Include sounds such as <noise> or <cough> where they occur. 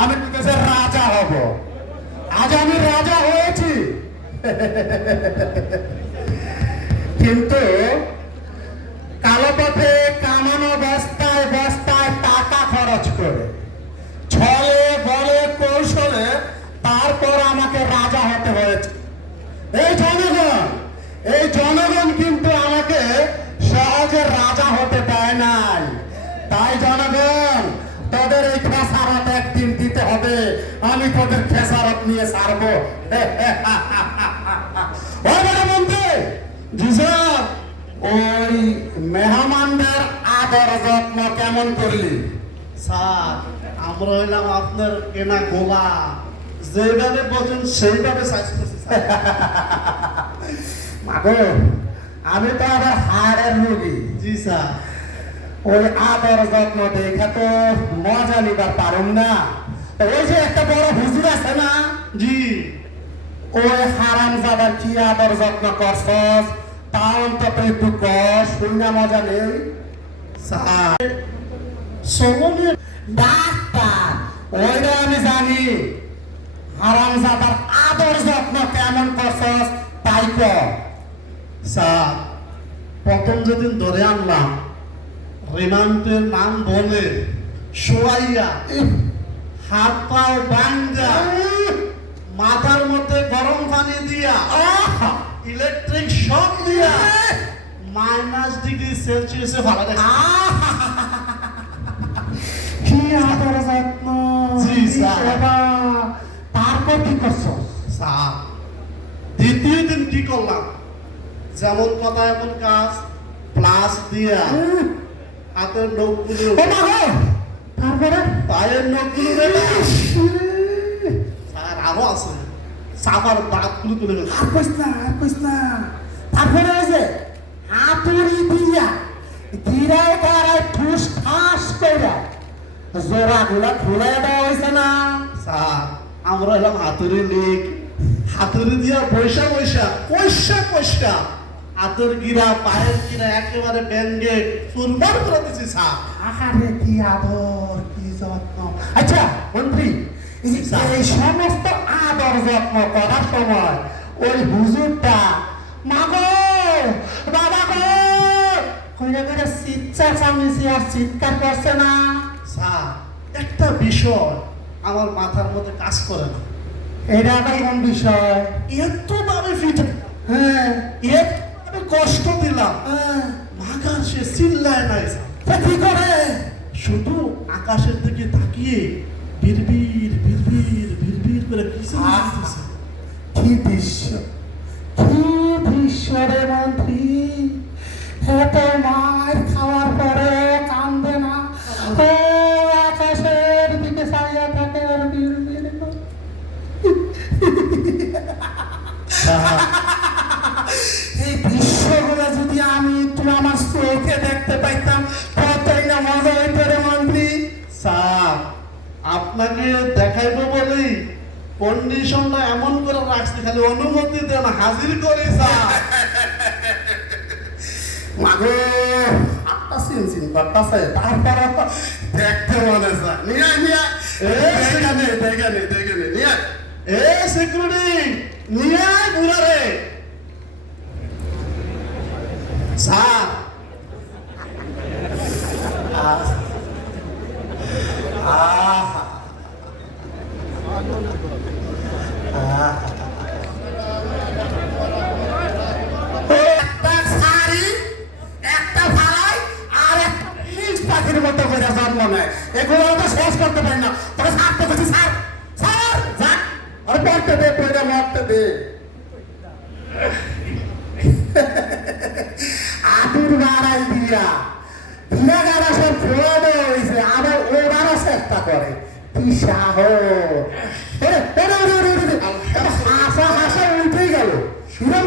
আমি দেশের রাজা হব। আজ আমি রাজা হয়েছি। কিন্তু কালো পথে কামানো বস্তায় বস্তায় টাকা খরচ করে, ছলে বলে কৌশলে তারপর আমাকে রাজা হতে হয়েছে। এই জনগণ এই জনগণ কিন্তু আমাকে সহজে রাজা হতে দেয় নাই। তাই জনগণ, তোদের এই হবে। আমি তোদের খেসারত নিয়ে সারবো। ওই মেহমানদের আদর যত্ন কেমন করলি? স্যার আমরা হইলাম আপনার কেনা গোলা। যেভাবে বোঝেন সেইভাবে সাইজ করছি <laughs> মাগো আমি তো আবার হাড়ের রোগী। জি স্যার। ওই আদর যত্ন দেখে তো মজা নিবার পারুম না। ওই যে একটা বড় হুজুর আছে না? জি। ওই হারাম যাবার কি আদর যত্ন করছস? তা অন্তত একটু কর শুনে মজা নেই? ডাক্তার ওইটা আমি জানি। হারাম যাবার আদর যত্ন কেমন করছস তাই কর স্যার প্রথম যেদিন ধরে আনলাম রিমান্ডের নাম বলে শোয়াইয়া হাত পাও বাঙ্গা মাথার মধ্যে গরম পানি দিয়া! ইলেকট্রিক শক দিয়া। মাইনাস ডিগ্রি সেলসিয়াসে ভালো দেখা কি আদর যত্ন। জি, স্যার। তারপর কি করছ? স্যার দ্বিতীয় দিন কি করলাম? যেমন কথা এমন কাজ প্লাস দিয়া হাতের গো! তারপরে? পায়ের নখগুলো স্যার আরও আছে। সাবার দাঁতগুলো তুলে গেছে। আর কইস না আর কইস না। তারপরে যে হাতুড়ি দিয়া গিরায় গারায় ঠুস ঠাস কইরা জোড়া গুলা খুলে দেওয়া হয়েছে না? স্যার আমরা এলাম হাতুড়ি লিক হাতুড়ি দিয়া পয়সা পয়সা পয়সা পয়সা। হাতের গিরা পায়ের গিরা একেবারে ব্যাঙ্গে চুরমার করে দিছি স্যার। আহারে কি আদর কি যত্ন। আচ্ছা মন্ত্রী এই সমস্ত আদর যত্ন করার সময় ওই হুজুরটা মাগো বাবা গো কইরা কইরা চিৎচার চামিছি আর চিৎকার করছে না? স্যার একটা বিষয় আমার মাথার মধ্যে কাজ করে না। এটা আবার কোন বিষয়? এত দামে ফিটে হ্যাঁ। এত কষ্ট দিলাম। মাগার সে চিল্লায় নাই। কি করে? শুধু আকাশের দিকে তাকিয়ে বিড়বির বিড়বির বিড়বির করে কি! কি দৃশ্য। আপনাকে দেখাইবো বলেই কন্ডিশনটা এমন করে রাখছি খালি অনুমতি দেন হাজির করি মাগো আটটা সিন সিন করতেছে তারপর দেখতে মনে নিয়ে নিয়ে দেখে নে দেখে নে দেখে নে নিয়ে এ সিকিউরিটি নিয়ে বুড়া রে স্যার আহা একটা শাড়ি একটা ভাড়াই আর একটা নীল পাখির মতো করে জন্ম নেয় এগুলো তো শেষ করতে পারি না তবে ছাড়তে বলছি স্যার স্যার যাক আরে পড়তে দে পড়ে মরতে দে আতুর গাড়াই দিয়া দিয়া গাড়া সব দেওয়া হয়েছে আবার চেষ্টা করে। হাসা হাসা গেল সুরে